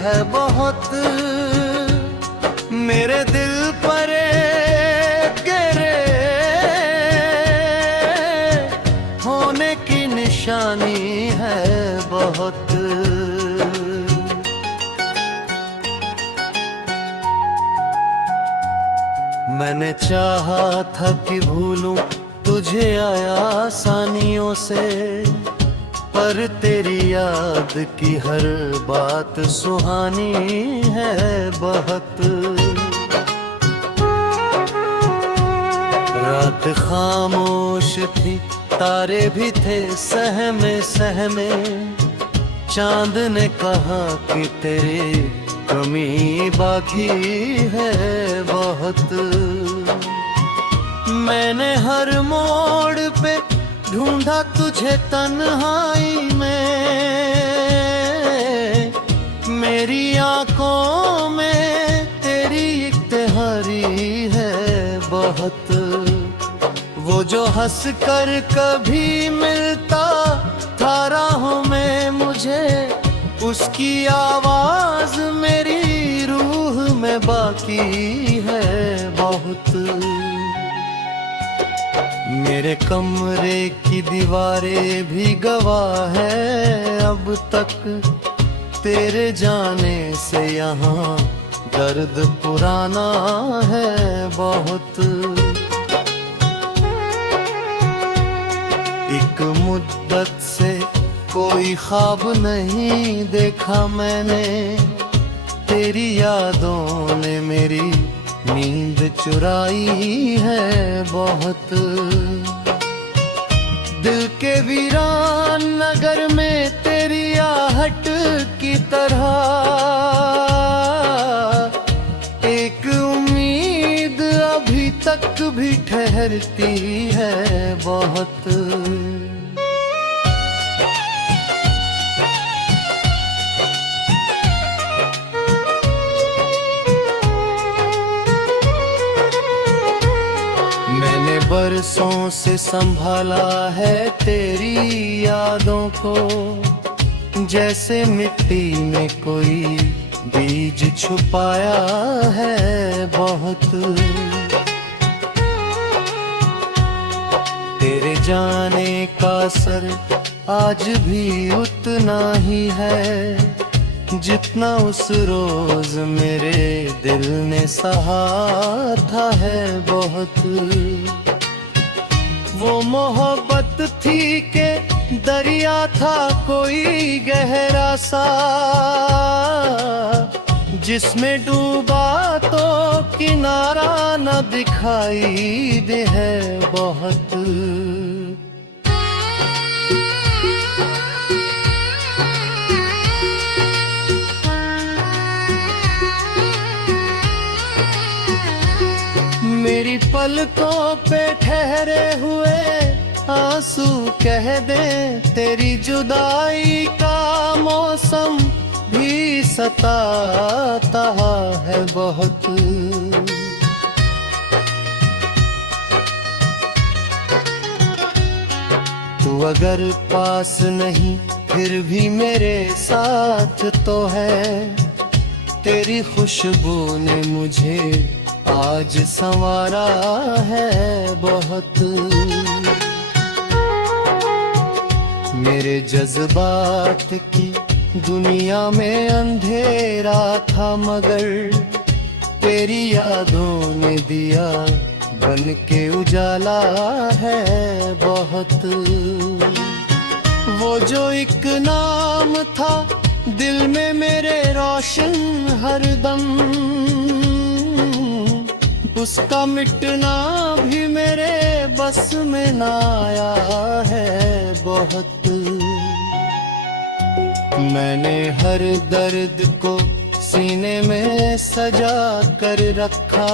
है बहुत, मेरे दिल पर गिरे होने की निशानी है बहुत। मैंने चाहा था कि भूलूं तुझे आया आसानियों से, पर तेरी याद की हर बात सुहानी है बहुत। रात खामोश थी, तारे भी थे सहमे सहमे, चांद ने कहा कि तेरी कमी बाकी है बहुत। मैंने हर मोड़ पे ढूंढा तुझे तन्हाई में, मेरी आंखों में तेरी इख्तियारी है बहुत। वो जो हंस कर कभी मिलता था राहों में मुझे, उसकी आवाज मेरी रूह में बाकी है बहुत। मेरे कमरे की दीवारें भी गवाह है अब तक, तेरे जाने से यहाँ दर्द पुराना है बहुत। एक मुद्दत से कोई ख्वाब नहीं देखा मैंने, तेरी यादों ने मेरी नींद चुराई है बहुत। दिल के वीरान नगर में तेरी आहट की तरह एक उम्मीद अभी तक भी ठहरती है बहुत। बरसों से संभाला है तेरी यादों को, जैसे मिट्टी में कोई बीज छुपाया है बहुत। तेरे जाने का असर आज भी उतना ही है, जितना उस रोज मेरे दिल ने सहा था है बहुत। वो मोहब्बत थी के दरिया था कोई गहरा सा, जिसमें डूबा तो किनारा न दिखाई दे है बहुत। मेरी पलकों पे ठहरे हुए आंसू कह दे, तेरी जुदाई का मौसम भी सताता है बहुत। तू अगर पास नहीं फिर भी मेरे साथ तो है, तेरी खुशबू ने मुझे आज संवारा है बहुत। मेरे जज्बात की दुनिया में अंधेरा था, मगर तेरी यादों ने दिया बन के उजाला है बहुत। वो जो एक नाम था दिल में मेरे रोशन हरदम, उसका मिटना भी मेरे बस में ना आया है बहुत। मैंने हर दर्द को सीने में सजा कर रखा,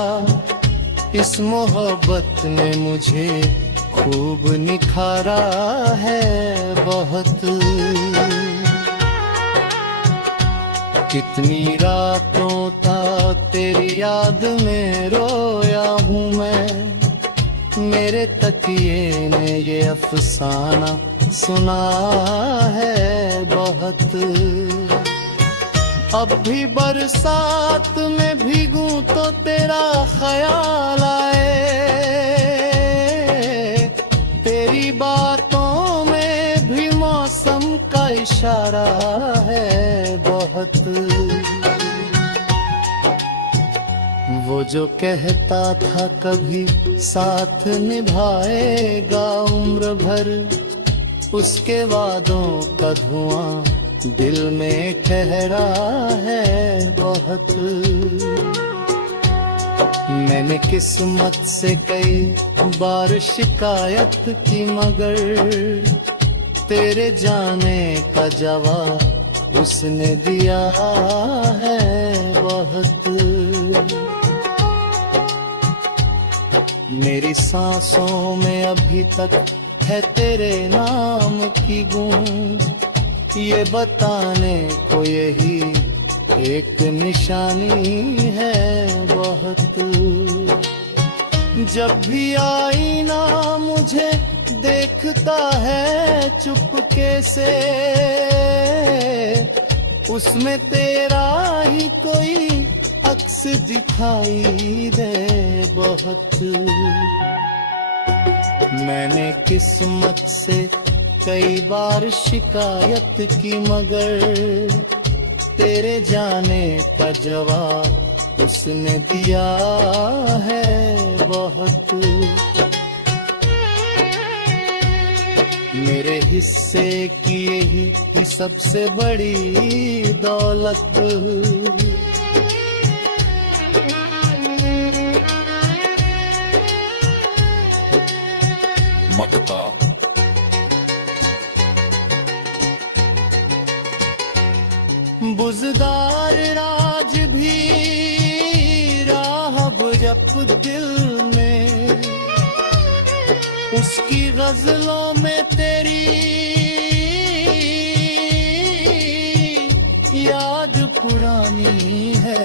इस मोहब्बत ने मुझे खूब निखारा है बहुत। कितनी रातों तक तेरी याद में रोया हूँ मैं, मेरे तकिए ने ये अफसाना सुना है बहुत। अब भी बरसात में भीगूं तो तेरा ख्याल आए, तेरी बातों में भी मौसम का इशारा है बहुत। वो जो कहता था कभी साथ निभाएगा उम्र भर, उसके वादों का धुआं दिल में ठहरा है बहुत। मैंने किस्मत से कई बार शिकायत की, मगर तेरे जाने का जवाब उसने दिया है बहुत। मेरी सांसों में अभी तक है तेरे नाम की गूंज, ये बताने को यही एक निशानी है बहुत। जब भी आईना मुझे देखता है चुपके से, उसमें तेरा ही कोई अक्स दिखाई दे बहुत। मैंने किस्मत से कई बार शिकायत की, मगर तेरे जाने का जवाब उसने दिया है बहुत। मेरे हिस्से की यही सबसे बड़ी दौलत, मक्ता बुज़दार राज भी राहब जब दिल में, उसकी गजलों में तेरी याद पुरानी है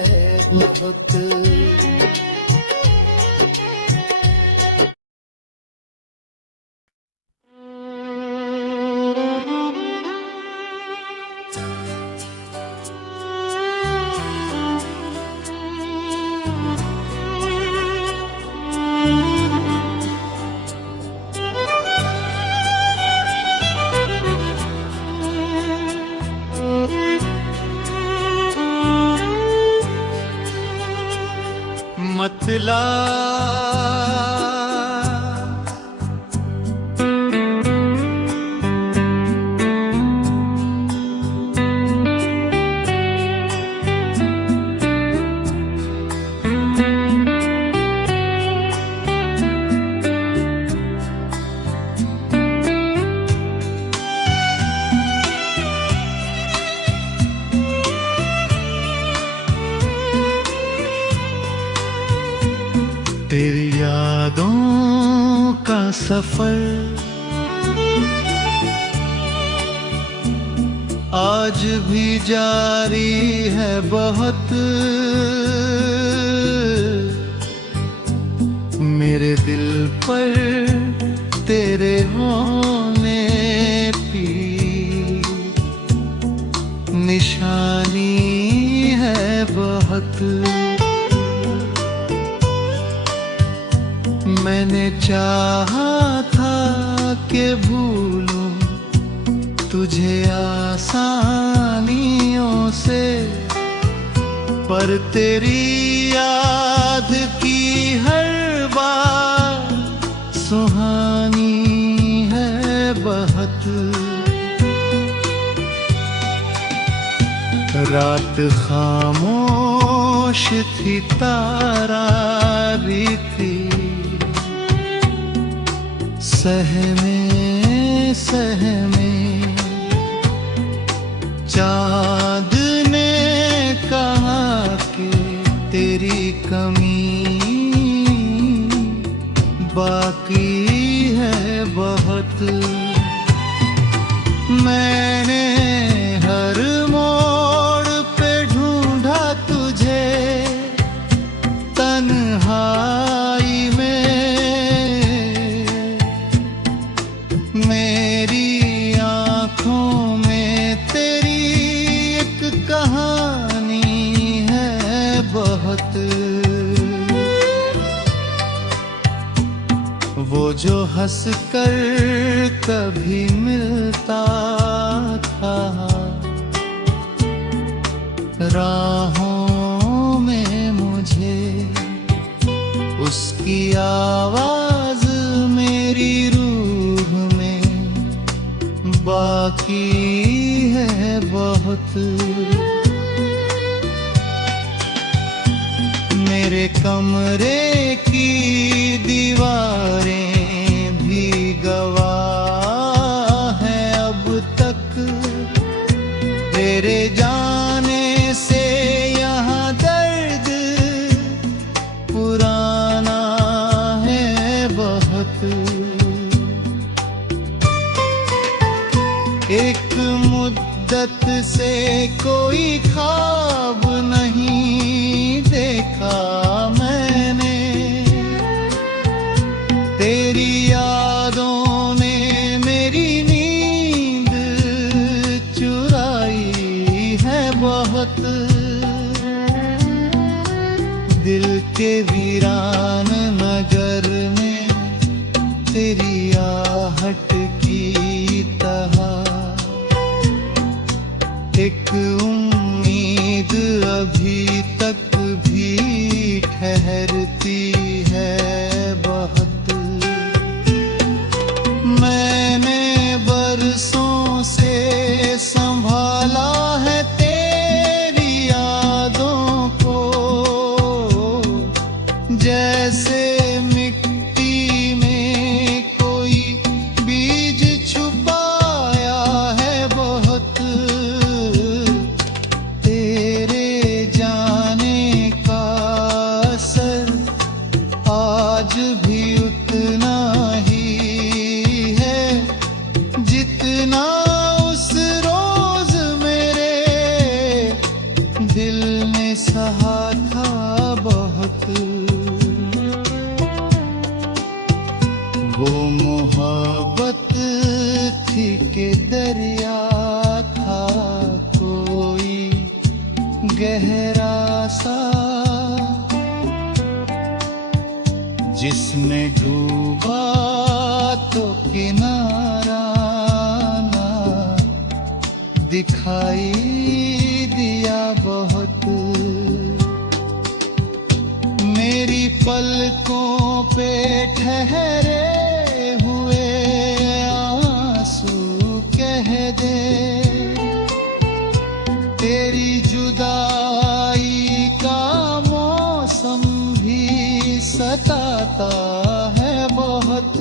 बहुत। मतला तेरी यादों का सफर आज भी जारी है बहुत। मेरे दिल पर तेरे होने की निशानी है बहुत। मैंने चाहा था कि भूलूं तुझे आसानियों से, पर तेरी याद की हर बात सुहानी है बहुत। रात खामोश थी, तारा भी थी, सहमे सहमे चाँद ने कहा कि तेरी कमी बाकी है बहुत। मैंने हर मोड़ पे ढूंढा तुझे तन्हाई में, मेरी आँखों में तेरी एक कहानी बहुत। वो जो हंस कर कभी मिलता था राहों में मुझे, उसकी आवाज मेरी रूह में बाकी है बहुत। मेरे कमरे की दीवारें भी गवाह हैं अब तक तेरे जाने से। यहाँ दर्द पुराना है बहुत। एक मुद्दत से कोई ख्वाब नहीं देखा मैंने, तेरी यादों ने मेरी नींद चुराई है बहुत। दिल के वीरान नगर में तेरी आहट की तरह एक उम्मीद अभी तक भी ठहरती है बहुत। मैंने बरसों से संभाला है तेरी यादों को, जैसे मिट्टी में कोई बीज छुपाया है बहुत। तेरे जाने का असर आज भी उतना ही है जितना उस रोज मेरे दिल ने सहा था बहुत। वो मोहब्बत थी कि दरिया था कोई गहरा सा, जिसमें डूबा तो किनारा ना दिखाई दिया बहुत। मेरी पलकों पे ठहरे हुए आंसू कह दे, तेरी जुदाई का मौसम भी सताता है बहुत।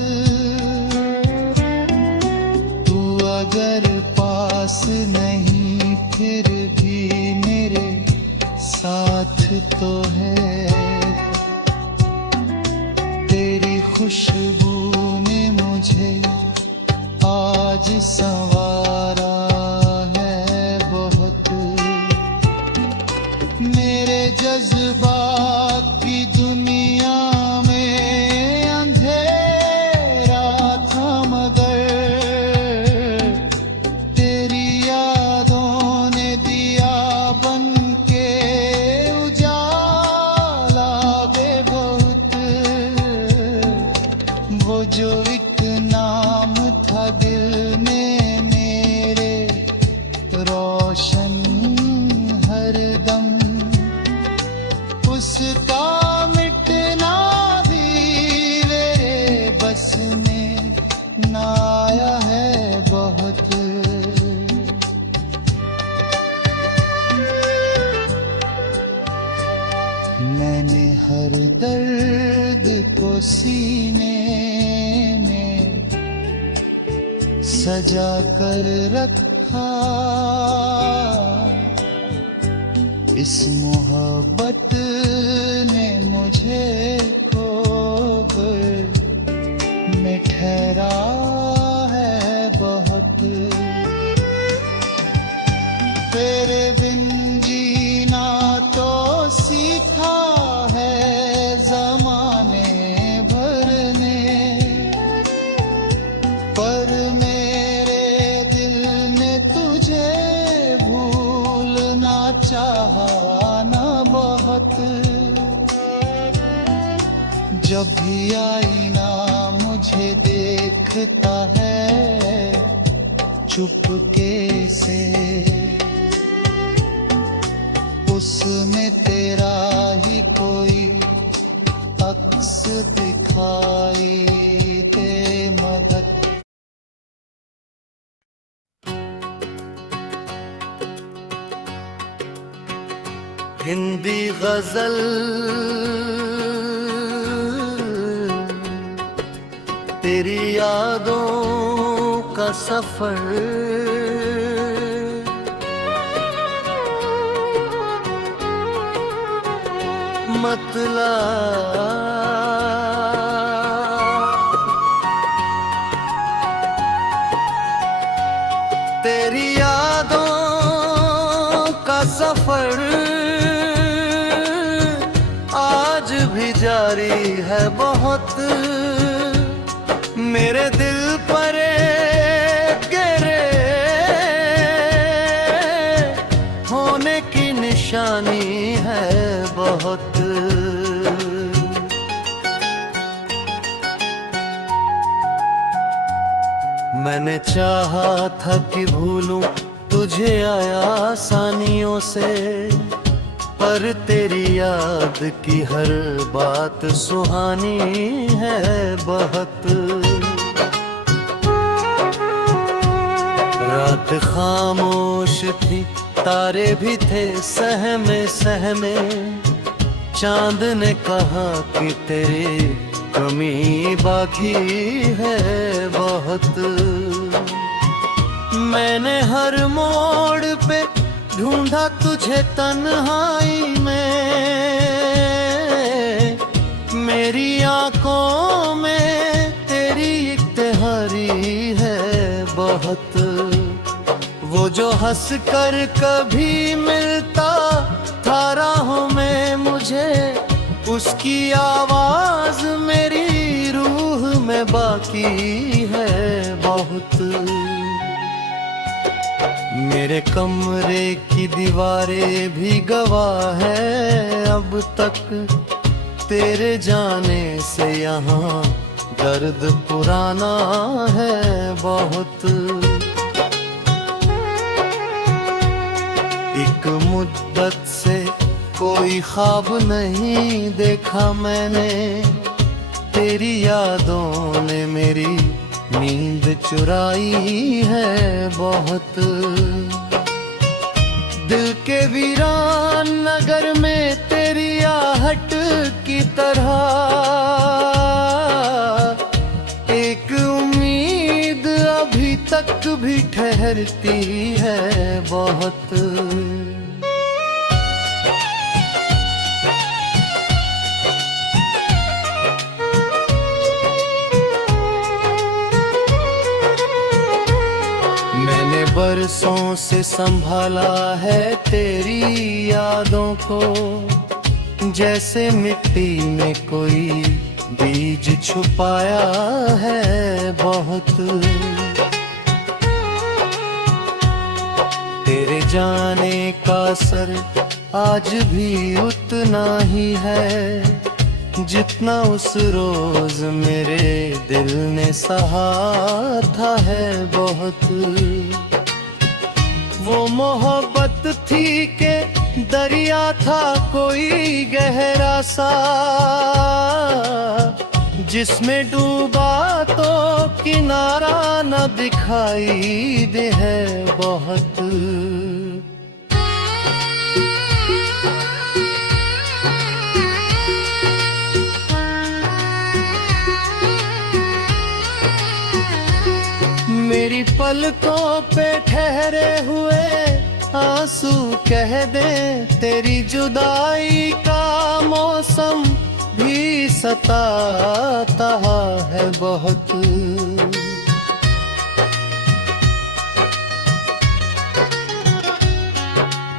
तू अगर पास नहीं फिर भी मेरे साथ तो है, तेरी खुशबू ने मुझे आज संवारा है बहुत। मेरे जज्बात की दुनिया में अंधेरा था मगर तेरी यादों ने दिया बन के उजाला बे बहुत। वो जो एक नाम था दिल में मेरे रोशन हरदम, उसका मिटना भी मेरे बस में ना आया है बहुत। मैंने हर दर्द को सीने में सजा कर रखा, इस मोहब्बत ने मुझे खूब में ठहरा है बहुत। तेरे बिन जीना तो सीखा है जमाने भर ने, पर मेरे दिल ने तुझे भूलना चाहा ना बहुत। जब भी आईना मुझे देखता है चुपके से, उसमें तेरा ही कोई अक्स दिखाई दे मगर हिंदी गजल तेरी यादों का सफर, मतलब तेरी यादों का सफर आज भी जारी है बहुत, मेरे दिल पर गिरे होने की निशानी है बहुत। मैंने चाहा था कि भूलूं तुझे आया आसानियों से, पर तेरी याद की हर बात सुहानी है बहुत। रात खामोश थी, तारे भी थे सहमे सहमे, चांद ने कहा कि तेरी कमी बाकी है बहुत। मैंने हर मोड़ पे ढूंढा तुझे तन्हाई में, मेरी आंखों में तेरी एक तन्हाई है बहुत। वो जो हंस कर कभी मिलता था राहों में मुझे, उसकी आवाज मेरी रूह में बाकी है बहुत। मेरे कमरे की दीवारें भी गवाह है अब तक, तेरे जाने से यहाँ दर्द पुराना है बहुत। एक मुद्दत से कोई ख्वाब नहीं देखा मैंने, तेरी यादों ने मेरी नींद चुराई है बहुत। दिल के वीरान नगर में तेरी आहट की तरह एक उम्मीद अभी तक भी ठहरती है बहुत। बरसों से संभाला है तेरी यादों को, जैसे मिट्टी में कोई बीज छुपाया है बहुत। तेरे जाने का असर आज भी उतना ही है, जितना उस रोज मेरे दिल ने सहा था है बहुत। वो मोहब्बत थी के दरिया था कोई गहरा सा, जिसमें डूबा तो किनारा न दिखाई दे है बहुत। मेरी पलकों पे ठहरे हुए आंसू कह दे, तेरी जुदाई का मौसम भी सताता है बहुत।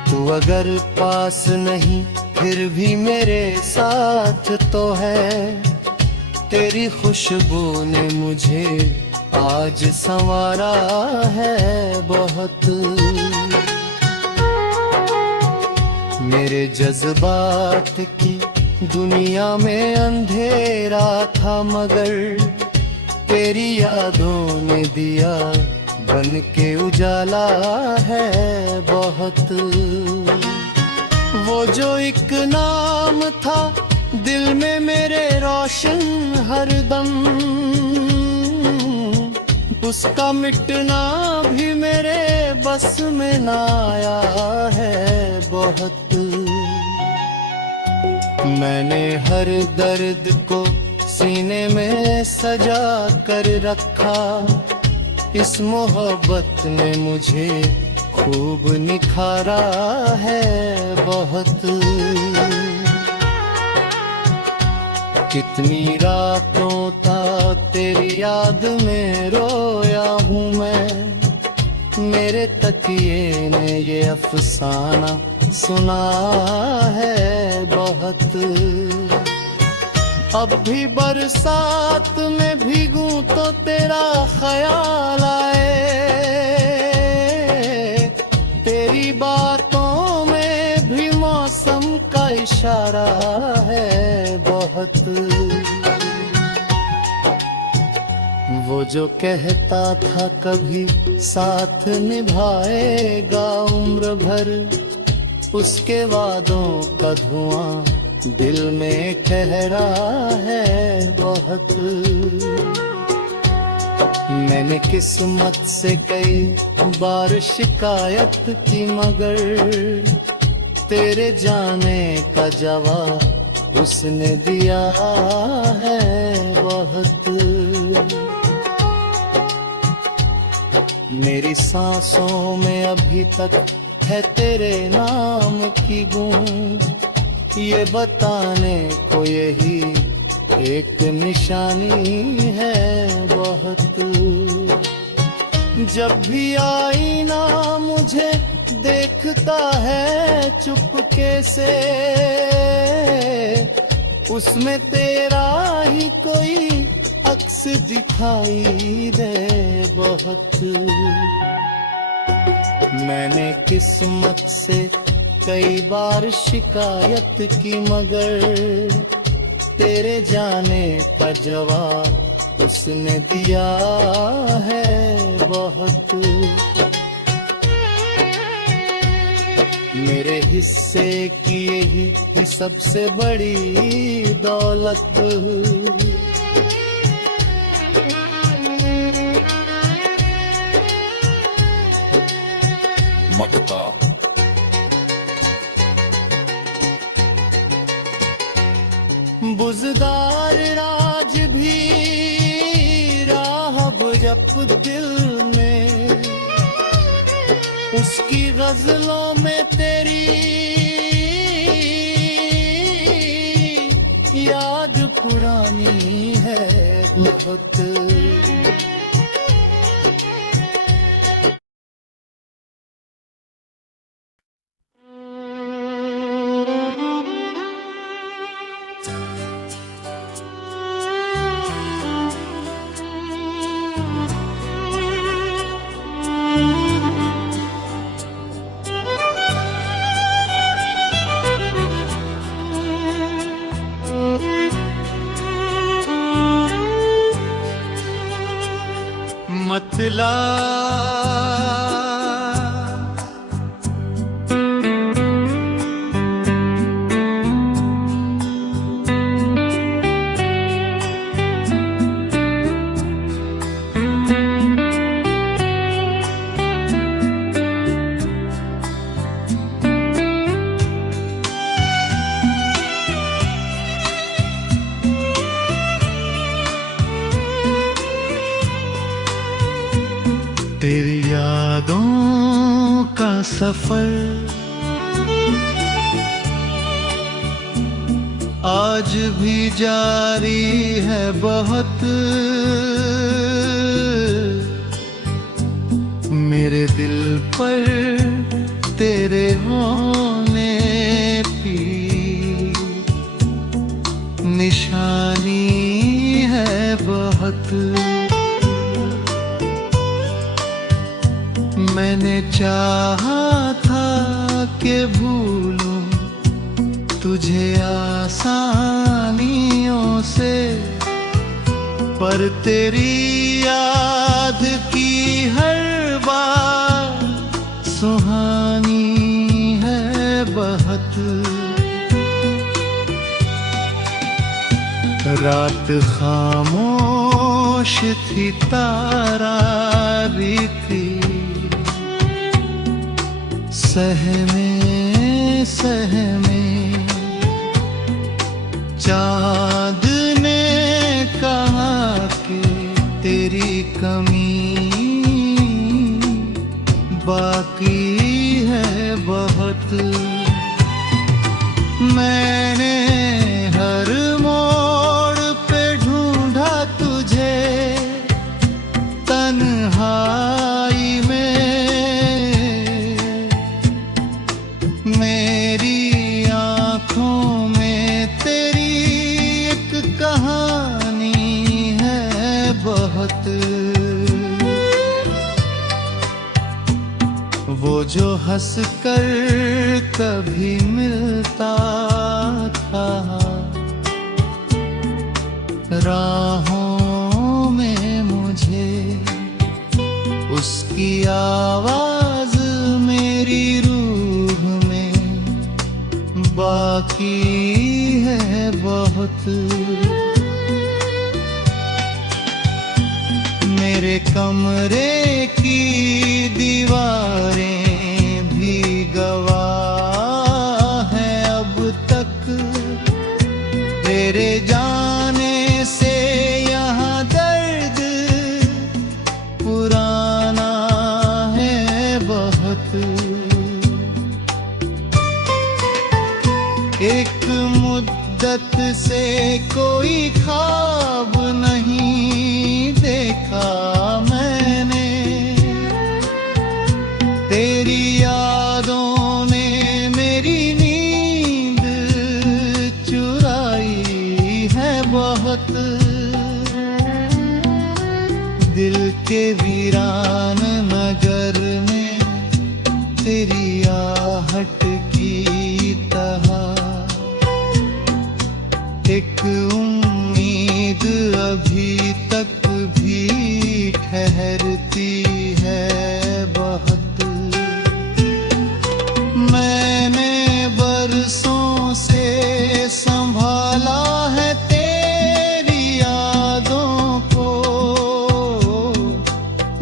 तू अगर पास नहीं फिर भी मेरे साथ तो है, तेरी खुशबू ने मुझे आज संवारा है बहुत। मेरे जज्बात की दुनिया में अंधेरा था मगर तेरी यादों ने दिया बन के उजाला है बहुत। वो जो एक नाम था दिल में मेरे रोशन हरदम, उसका मिटना भी मेरे बस में ना आया है बहुत। मैंने हर दर्द को सीने में सजा कर रखा, इस मोहब्बत ने मुझे खूब निखारा है बहुत। कितनी रातों तक तेरी याद में रोया हूँ मैं, मेरे तकिए ने ये अफसाना सुना है बहुत। अब भी बरसात में भीगूं तो तेरा ख्याल आए, तेरी बातों में भी मौसम का इशारा है बहुत। वो जो कहता था कभी साथ निभाएगा उम्र भर, उसके वादों का धुआं दिल में ठहरा है बहुत। मैंने किस्मत से कई बार शिकायत की मगर तेरे जाने का जवाब उसने दिया है बहुत। मेरी सांसों में अभी तक है तेरे नाम की गूंज, ये बताने को यही एक निशानी है बहुत। जब भी आईना मुझे देखता है चुपके से, उसमें तेरा ही कोई अक्स दिखाई दे बहुत। मैंने किस्मत से कई बार शिकायत की मगर तेरे जाने का जवाब उसने दिया है बहुत। मेरे हिस्से की यही सबसे बड़ी दौलत, मक्ता बुज़दार राज भी राहब जप दिल में, उसकी गजलों में तेरी याद पुरानी है बहुत। मतला तेरी यादों का सफर आज भी जारी है बहुत। मेरे दिल पर तेरे होने की निशानी है बहुत। मैंने चाहा था कि भूलूं तुझे आसानियों से, पर तेरी याद की हर बात सुहानी है बहुत। रात खामोश थी, तारा भी थी, सहमे सहमे चाँद ने कहा कि तेरी कमी बाकी है बहुत। मैंने हर मोड़ पे ढूंढा तुझे तन्हाई में, मेरी आँखों में तेरी एक कहानी है बहुत। वो जो हंस कर कभी मिलता था राहों में मुझे, उसकी आवाज मेरी रूह में बाकी है बहुत। मेरे कमरे की दीवारें भी गवाह हैं अब तक, तेरे जाने से यहाँ दर्द पुराना है बहुत। एक मुद्दत से कोई ख्वाब नहीं देखा मैंने, तेरी यादों ने मेरी नींद चुराई है बहुत। दिल के वीरान नगर में तेरी आहट की तरह एक उम्मीद अभी तक भी ठहरती है बहुत। मैंने बरसों से संभाला है तेरी यादों को,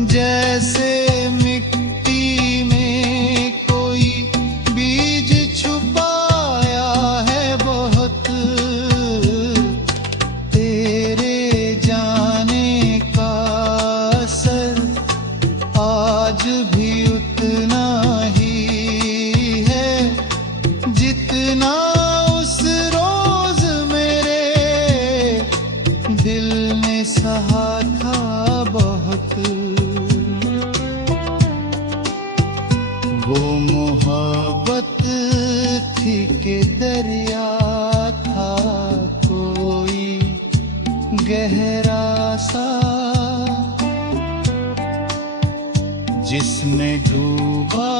जैसे मिट्टी में कोई बीज छुपाया है बहुत। तेरे जाने का असर आज भी उतना ही है जितना उस रोज मेरे दिल ने सहा था बहुत। वो मोहब्बत थी कि दरिया था कोई गहरा सा, जिसने डूबा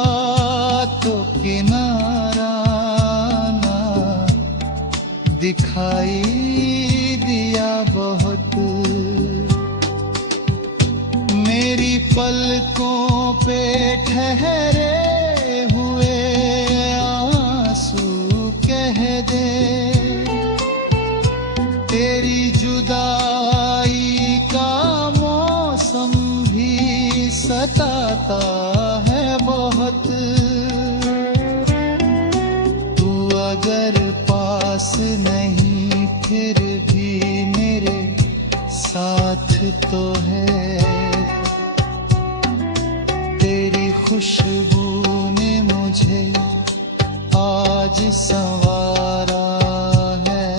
तो किनारा ना दिखाई दिया बहुत। मेरी पलकों पे ठहरे हुए आंसू कह दे, तेरी जुदाई का मौसम भी सताता है बहुत। तू अगर पास नहीं फिर भी मेरे साथ तो है, तेरी खुशबू ने मुझे आज संवारा है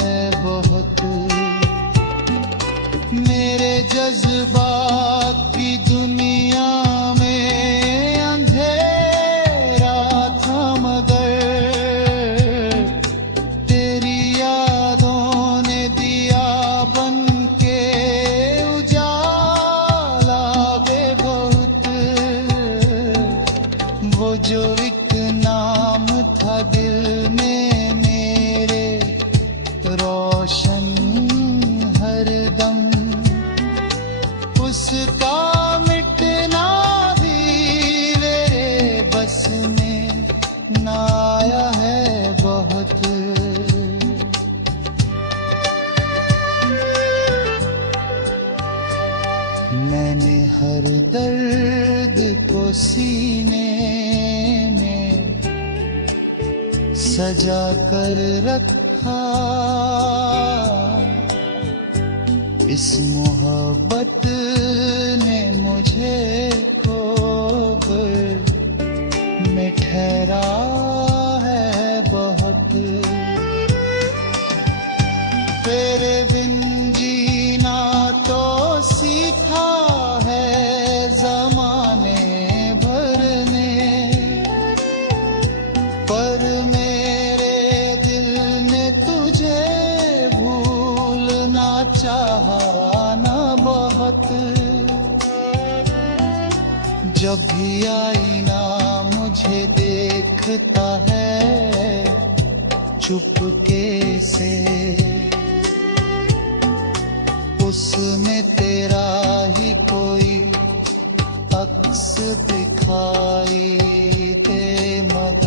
बहुत। मेरे जज्बात की दुनिया में अंधेरा था मगर तेरी यादों ने दिया बन के उजाला सजा कर रखा इस मोहब्बत ने मुझे खोकर में ठहरा है बहुत। तेरे बिन जीना तो सीखा है जमाने भर ने, पर मेरे दिल ने तुझे भूलना चाहा ना बहुत। जब भी आईना मुझे देखता है चुपके से, उसमें तेरा ही कोई अक्स दिखाई दे मुझे।